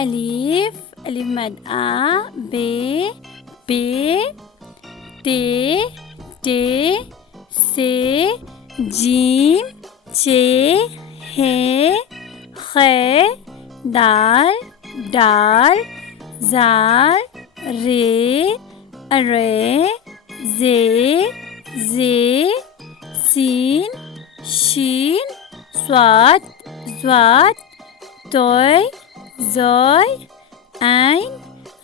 الف الف مد آ بے بے تے ٹے سے جیم چے ہے خے دال ڈال زال رے رے زے زے سین شین صاد زواد توي زوي عين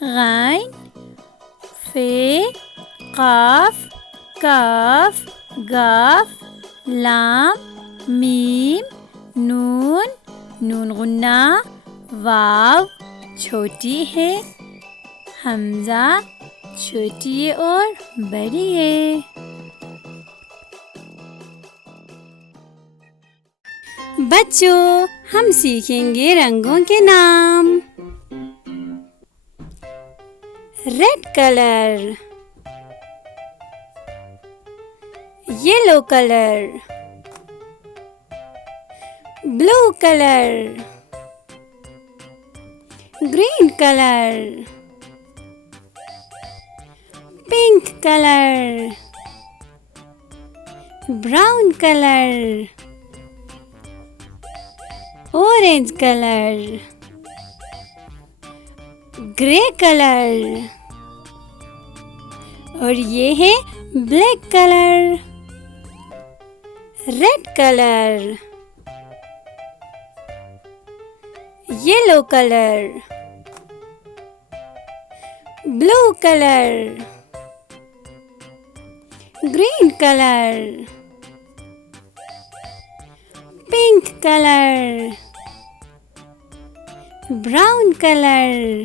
غين في قاف كاف قاف لام میم نون نون غنہ واو چھوٹی ہے حمزہ چھوٹی ہے اور بڑی ہے. بچوں ہم سیکھیں گے رنگوں کے نام. Red colour, yellow colour, blue colour, green colour, pink colour, brown colour, orange colour, grey colour, اور یہ ہے black colour. Red colour, yellow colour, blue colour, green colour, pink colour, brown colour,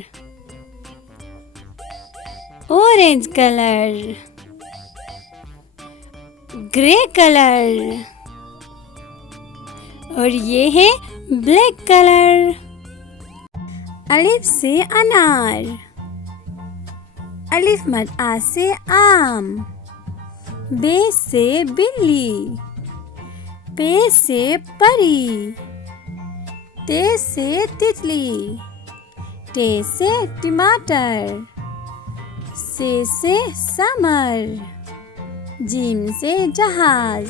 orange colour, grey colour, اور یہ ہے black colour. الف سے انار، الف مد آ سے آم، بے سے بلی، پے سے پری، تے سے تتلی، ٹے سے ٹماٹر، سے سمر، جیم سے جہاز،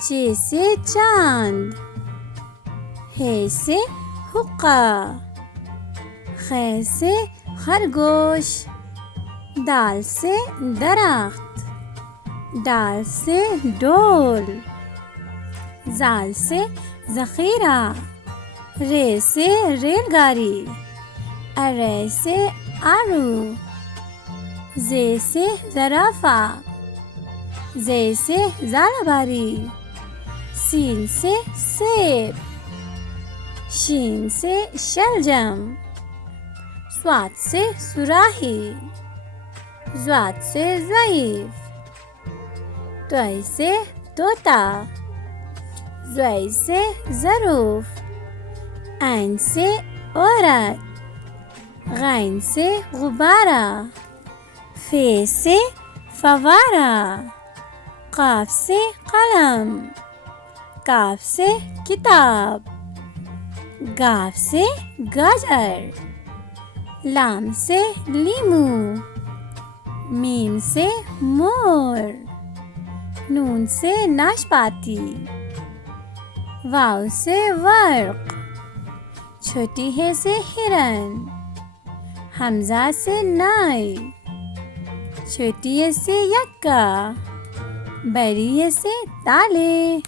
چے سے چاند، ہے سے حقہ، خے سے خرگوش، دال سے درخت، ڈال سے ڈول، زال سے ذخیرہ، رے سے ریل گاڑی، ارے سے آڑو، زے سے زرافہ، زے سے زالہ باری، سین سے سیب، شین سے شلجم، صاد سے صراحی، زواد سے ضعیف، توئی سے طوطا، زوئی سے ظروف، عین سے عورت، غین سے غبارہ، فے سے فوارہ، قاف سے قلم، کاف سے کتاب، گاف سے گاجر، لام سے لیمو، میم سے مور، نون سے ناشپاتی، واو سے ورق، چھوٹی ہے سے ہرن، حمزہ سے نائی، چھوٹی ہے سے یکا، بڑی ہے سے تالے.